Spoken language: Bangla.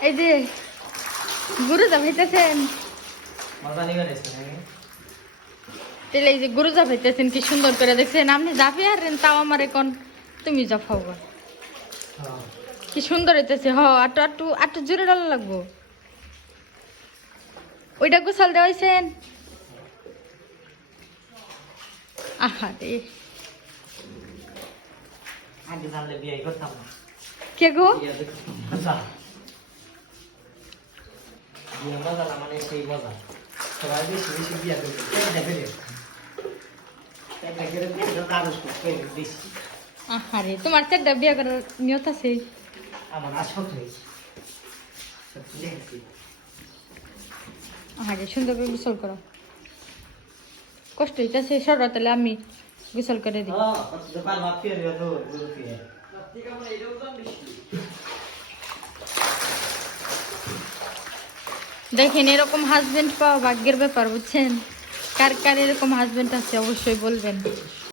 এই যে গুরু যা ভাইতেছেন তাহলে এই যে গুরু যা ভাইতেছেন কি সুন্দর করে দেখছেন আপনি যাবি আর তাও আমার এখন তুমি জাফাও কি সুন্দর হইতেছে আটু আটু আটু জোরে ডালা লাগবো ওইটা গোসল দেওয়াইছেন আহা রে কে গো আহারে তোমার চারটা বিয়ে করার নিয়ত আছে আহারে সুন্দর করে গোসল করো কষ্ট হইতেছে সরো তাহলে আমি গোসল করে দিই দেখেন এরকম হাজবেন্ড পাওয়া ভাগ্যের ব্যাপার বুঝছেন কার কার এরকম হাজবেন্ড আছে অবশ্যই বলবেন